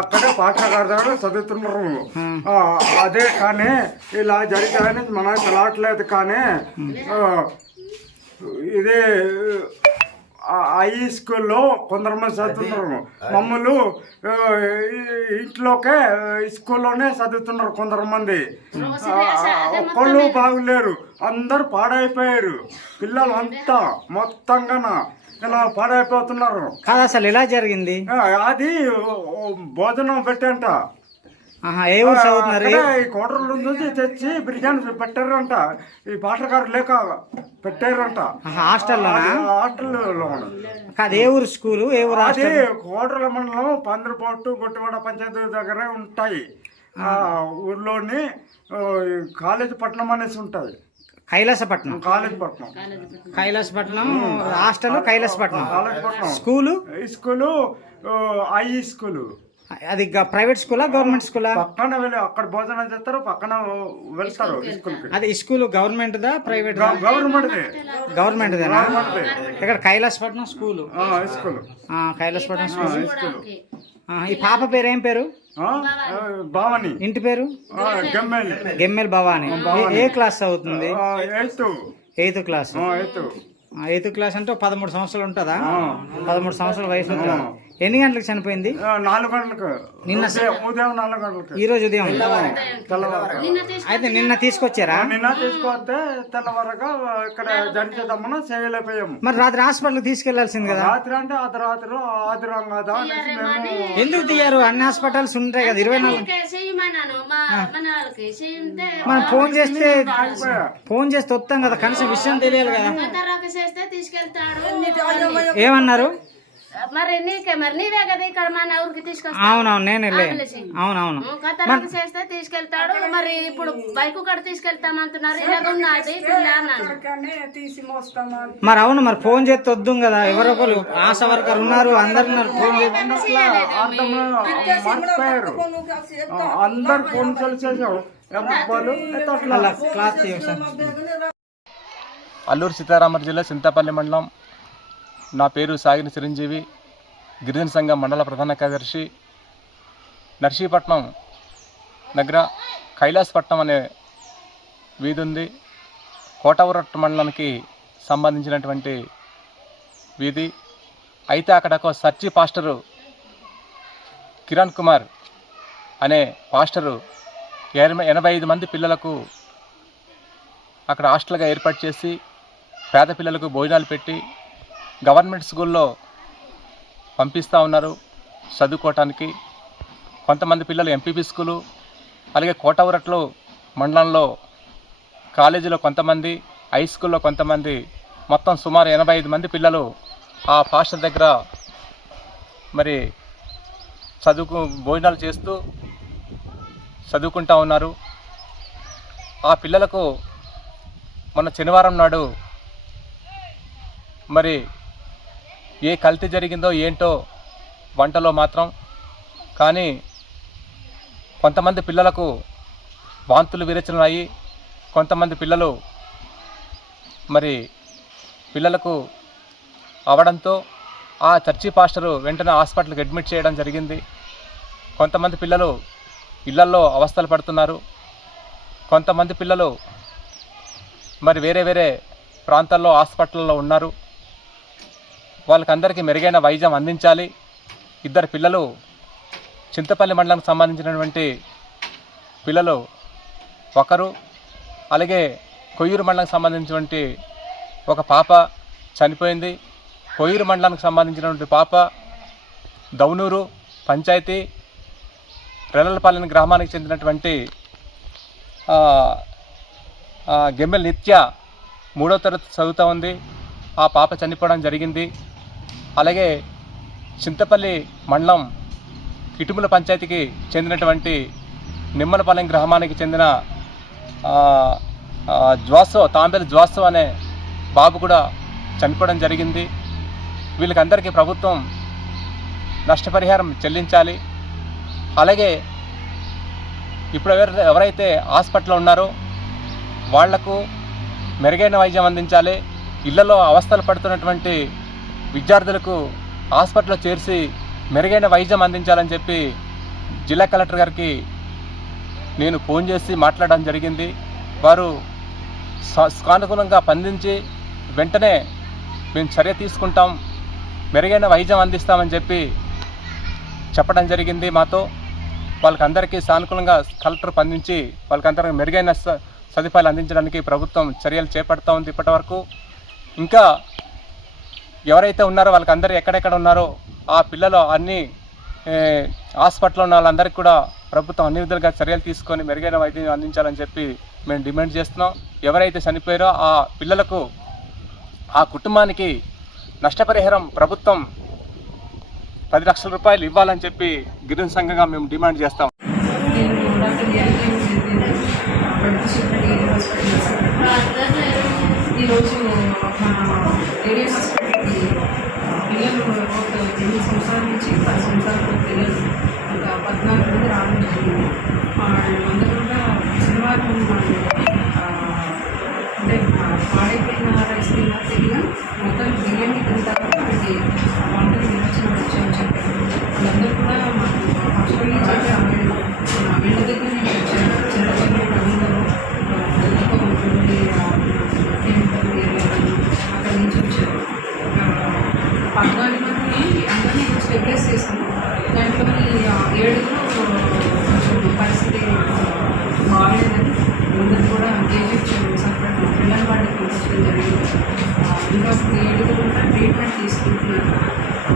అక్కడే పాఠశాల చదువుతున్నారు. అదే కానీ ఇలా జరిగాయని మనకు తెలియట్లేదు. కానీ ఇదే హై స్కూల్లో కొందరు చదువుతున్నారు. మమ్మల్ని ఇంట్లోకే స్కూల్లోనే చదువుతున్నారు కొందరు మంది. ఒక్కళ్ళు బాగులేరు, అందరు పాడైపోయారు. పిల్లలు అంతా మొత్తంగా ఇలా పాడైపోతున్నారు. కాదు, అసలు ఎలా జరిగింది? అది భోజనం పెట్టంట. ఏ ఊరు చదువుతున్నారు? ఈ కోటర్ల నుంచి తెచ్చి బిర్యానీ పెట్టారంట. ఈ పాటగారు లేక పెట్టారంట. హాస్టల్లో కాదు, ఏ ఊరు స్కూలు? ఏ ఊరు? అది కోటర్ల మండలం పందిరిపోటు గుట్టివాడ పంచాయతీ దగ్గరే ఉంటాయి. ఊర్లోని కాలేజీ పట్నం అనేసి ఉంటాయి. Kailasapatnam. Kailasapatnam hostel Kailasapatnam. School high school. అది ప్రైవేట్ స్కూలా గవర్నమెంట్ స్కూలా? పక్కన వెళ్ళి అక్కడ భోజనం చేస్తారు, పక్కన వెళ్తారు స్కూల్. అది స్కూల్ గవర్నమెంట్ దా ప్రైవేట్? గవర్నమెంట్ ఇక్కడ కైలాసపట్నం స్కూల్. కైలాసపట్నం స్కూల్. ఈ పాప పేరు ఏం పేరు? భవాని. ఇంటి పేరు? గెమ్మెల్ భవాని. ఏ క్లాస్ చదువుతుంది? 8th class. 8th క్లాస్ అంటే 13 సంవత్సరాలు ఉంటుందా? 13 సంవత్సరాల వయసు ఉంటుందా? ఎన్ని గంటలకు చనిపోయింది? 4 గంటలకు. నిన్న ఉదయం 4 గంటలకు. ఈ రోజు ఉదయం. అయితే నిన్న తీసుకొచ్చారా? నిన్న తీసుకొస్తే తెల్లవారుగా ఇక్కడ జరిచేద్దామని చేయలేకపోయాము. మరి రాత్రి హాస్పిటల్ తీసుకెళ్లాల్సింది కదా? రాత్రి అంటే అర్ధరాత్రి ఆదిరం కదా. ఎందుకు తీయారు? అన్ని హాస్పిటల్స్ ఉంటాయి కదా 24. మనం ఫోన్ చేస్తే వస్తాం కదా, కనీసం విషయం తెలియాలి కదా. ఏమన్నారు? మరి నీవే కదా ఇక్కడ మన ఊరికి తీసుకొస్తా. అవునవును, నేను అవునవును చేస్తే తీసుకెళ్తాడు. మరి ఇప్పుడు బైక్ కూడా తీసుకెళ్తామంటున్నారు. ఇలాగున్నది మరి. అవును, మరి ఫోన్ చేస్తే వద్దు కదా. ఎవరొకరు ఆశా వర్కర్ ఉన్నారు, అందరు ఫోన్ అందరు ఫోన్ చేసేసాం. అల్లూరు సీతారామరాజు జిల్లా చింతపల్లి మండలం. నా పేరు సాగిన చిరంజీవి, గిరిజన సంఘం మండల ప్రధాన కార్యదర్శి. నర్సీపట్నం దగ్గర కైలాసపట్నం అనే వీధి ఉంది. కోటవరట్టు మండలానికి సంబంధించినటువంటి వీధి. అయితే అక్కడ ఒక సర్చి పాస్టరు కిరణ్ కుమార్ అనే పాస్టరు 85 మంది పిల్లలకు అక్కడ హాస్టల్గా ఏర్పాటు చేసి పేద పిల్లలకు భోజనాలు పెట్టి గవర్నమెంట్ స్కూల్లో పంపిస్తూ ఉన్నారు చదువుకోవటానికి. కొంతమంది పిల్లలు ఎంపీపీ స్కూలు, అలాగే కోటవరట్లు మండలంలో కాలేజీలో కొంతమంది, హై స్కూల్లో కొంతమంది, మొత్తం సుమారు 85 మంది పిల్లలు ఆ పాస్టర్ దగ్గర మరి భోజనాలు చేస్తూ చదువుకుంటూ ఉన్నారు. ఆ పిల్లలకు మొన్న శనివారం నాడు మరి ఏ కల్తీ జరిగిందో ఏంటో వంటలో మాత్రం, కానీ కొంతమంది పిల్లలకు వాంతులు విరేచనలు అయ్యి కొంతమంది పిల్లలకు అవడంతో ఆ చర్చి పాస్టరు వెంటనే హాస్పిటల్కి అడ్మిట్ చేయడం జరిగింది. కొంతమంది పిల్లలు ఇళ్లల్లో అవస్థలు పడుతున్నారు. కొంతమంది పిల్లలు మరి వేరే ప్రాంతాల్లో హాస్పిటల్లో ఉన్నారు. వాళ్ళకందరికీ మెరుగైన వైద్యం అందించాలి. 2 పిల్లలు చింతపల్లి మండలానికి సంబంధించినటువంటి పిల్లలు ఒకరు, అలాగే కొయ్యూరు మండలానికి సంబంధించినటువంటి ఒక పాప చనిపోయింది. కొయ్యూరు మండలానికి సంబంధించినటువంటి పాప దౌనూరు పంచాయతీ రెల్లలపాలెం గ్రామానికి చెందినటువంటి గెమ్మెల్ నిత్య 3వ తరగతి చదువుతూ ఉంది. ఆ పాప చనిపోవడం జరిగింది. అలాగే చింతపల్లి మండలం ఇటుముల పంచాయతీకి చెందినటువంటి నిమ్మలపాలెం గ్రామానికి చెందిన తాంబేలు జ్వాసవ్ అనే బాబు కూడా చనిపోవడం జరిగింది. వీళ్ళకందరికీ ప్రభుత్వం నష్టపరిహారం చెల్లించాలి. అలాగే ఇప్పుడు ఎవరైతే హాస్పిటల్లో ఉన్నారో వాళ్లకు మెరుగైన వైద్యం అందించాలి. ఇళ్లలో అవస్థలు పడుతున్నటువంటి విద్యార్థులకు హాస్పిటల్లో చేర్చి మెరుగైన వైద్యం అందించాలని చెప్పి జిల్లా కలెక్టర్ గారికి నేను ఫోన్ చేసి మాట్లాడడం జరిగింది. వారు సానుకూలంగా స్పందించి వెంటనే మేము చర్య తీసుకుంటాం, మెరుగైన వైద్యం అందిస్తామని చెప్పి చెప్పడం జరిగింది మాతో. వాళ్ళకందరికీ సానుకూలంగా కలెక్టర్ స్పందించి వాళ్ళకందరికీ మెరుగైన సదుపాయాలు అందించడానికి ప్రభుత్వం చర్యలు చేపడుతూ ఉంది. ఇప్పటి వరకు ఇంకా ఎవరైతే ఉన్నారో వాళ్ళకందరూ ఎక్కడెక్కడ ఉన్నారో ఆ పిల్లలు అన్ని హాస్పిటల్లో ఉన్న వాళ్ళందరికీ కూడా ప్రభుత్వం అన్ని విధాలుగా చర్యలు తీసుకొని మెరుగైన వైద్యం అందించాలని చెప్పి మేము డిమాండ్ చేస్తున్నాం. ఎవరైతే చనిపోయారో ఆ పిల్లలకు ఆ కుటుంబానికి నష్టపరిహారం ప్రభుత్వం 10 లక్షల రూపాయలు ఇవ్వాలని చెప్పి గిరిజన సంఘంగా మేము డిమాండ్ చేస్తాం. ఈరోజు మన ఏరియా హాస్పిటల్కి పిల్లలు 8 సంవత్సరాల నుంచి 10 సంవత్సరాల పిల్లలు ఒక 14 మంది రావడం జరిగింది. వాళ్ళందరూ కూడా శనివారం అంటే పాడైపోయిన రైస్ తిన్నా తిరిగి మొత్తం బిర్యానీ తింటారు. వాళ్ళకి వంటలు నిర్వచనం వచ్చాయని చెప్పారు. వాళ్ళందరూ కూడా మాకు హాస్పిటల్ నుంచి అయితే ఇళ్ళ దగ్గర నుంచి వచ్చారు. చిన్నపిల్లలు అందరూ అక్కడి నుంచి వచ్చారు. 14 మందిని అందరినీ స్టెబిలైజ్ చేస్తాము. దాంట్లో 7 కొంచెం పరిస్థితి బాగాలేదని అందరూ కూడా కేజీ సపరేట్ పిల్లల వాటికి పంపించడం జరిగింది. ఇంకా 7 కూడా ట్రీట్మెంట్ తీసుకుంటున్నారు.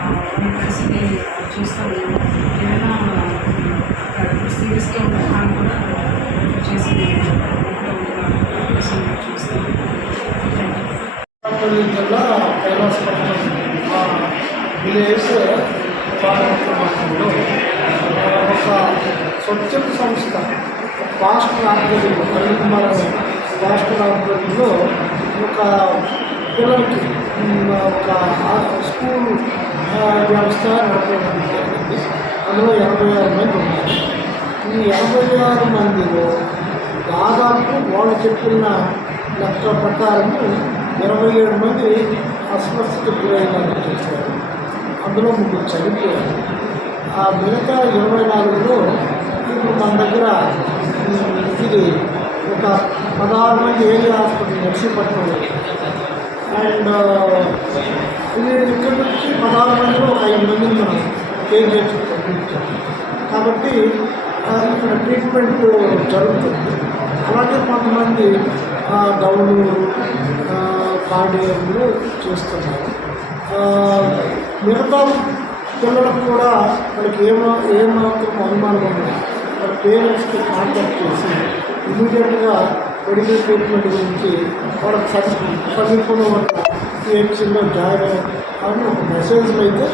వాళ్ళ పరిస్థితి చూస్తాము. ఏమైనా సీరియస్గా ఉన్న వాళ్ళు కూడా చేసి చూస్తాము. జిల్లా కైలాసపట్నం విలేజ్ పార్లమెంట్లో ఒక స్వచ్ఛత సంస్థ పాస్టర్ ఆధ్వర్యంలో కళ్యాణకుమార్ పాస్టర్ ఆధ్వర్యంలో ఒక పిల్లలకి ఒక స్కూల్ వ్యవస్థ నడపడం జరిగింది. అందులో 86 మంది ఉన్నారు. ఈ 86 మందిలో దాదాపు వాళ్ళు చెప్పిన లెక్క ప్రకారం 27 మంది అస్వస్థతకు గురైందని చెప్పారు. అందులో 3 చనిపోయారు. ఆ మిగతా 24లో ఇప్పుడు మన దగ్గర ఇది ఒక 16 మంది ఏరియా హాస్పిటల్ నర్సీపట్నంలో అండ్ ఇది ఇక్కడ నుంచి 16 మందిలో ఒక 5 మందిని మనం కేజీహెచ్ పంపించాము. కాబట్టి ఇక్కడ ట్రీట్మెంట్ జరుగుతుంది. అలాగే కొంతమంది గౌడూరు కార్డియంలో చేస్తున్నారు. మిగతా పిల్లలకు కూడా వాళ్ళకి ఏమాత్రం అనుమానం ఉన్నా వాళ్ళ పేరెంట్స్కి కాంటాక్ట్ చేసి ఇమీడియట్గా మెడికల్ ట్రీట్మెంట్ గురించి వాళ్ళకి సమీపంలో ఉన్న పిహెచ్సిలో జాయిన్ అని ఒక మెసేజ్లు అయితే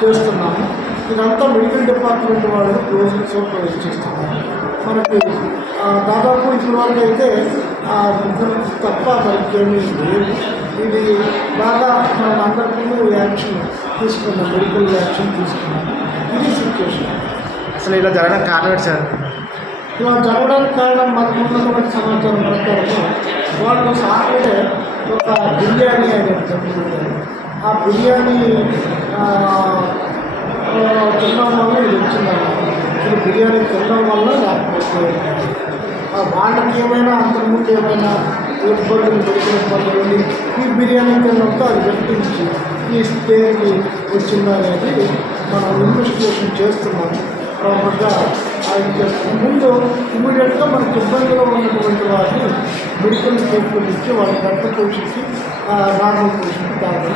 చేస్తున్నాము. ఇదంతా మెడికల్ డిపార్ట్మెంట్ వాళ్ళు రోజు సూపర్వైజ్ చేస్తున్నారు. మనకి దాదాపు ఇప్పుడు వరకు అయితే తప్ప మనకేమీ లేదు. ఇది బాగా మనం అందరికీ యాక్షన్ తీసుకున్నాం, మెడికల్ యాక్షన్ తీసుకున్నాం. ఇది సిచ్యువేషన్. అసలు ఇలా జరగడానికి కారణం ఏంటి సార్? ఇలా జరగడానికి కారణం మనకు ఉన్నటువంటి సమాచారం ప్రకారం వాళ్ళు సాటర్డే ఒక బిర్యానీ అనేది ఆ బిర్యానీ తినడం వల్ల ఇది వచ్చిందన్నమాట. ఇది బిర్యానీ తినడం వల్ల లేకపోతే వాళ్ళకి ఏమైనా అంతకుముందు ఏమైనా ఇబ్బందులు మెడికల్ ఇబ్బందులు ఉండి ఈ బిర్యానీ తినడంతో అది వ్యక్తించి ఈ స్టేజ్కి వచ్చిందా అనేది మనం ఇన్వెస్టిగేషన్ చేస్తున్నాము. ప్రాపర్గా ఆయన చేస్తాం. ముందు ఇమీడియట్గా మనకు ఇబ్బందిలో ఉన్నటువంటి వారిని మెడికల్ ట్రీట్మెంట్ ఇచ్చి వాళ్ళ రక్త పోషించి నార్మల్ పోషించి దాని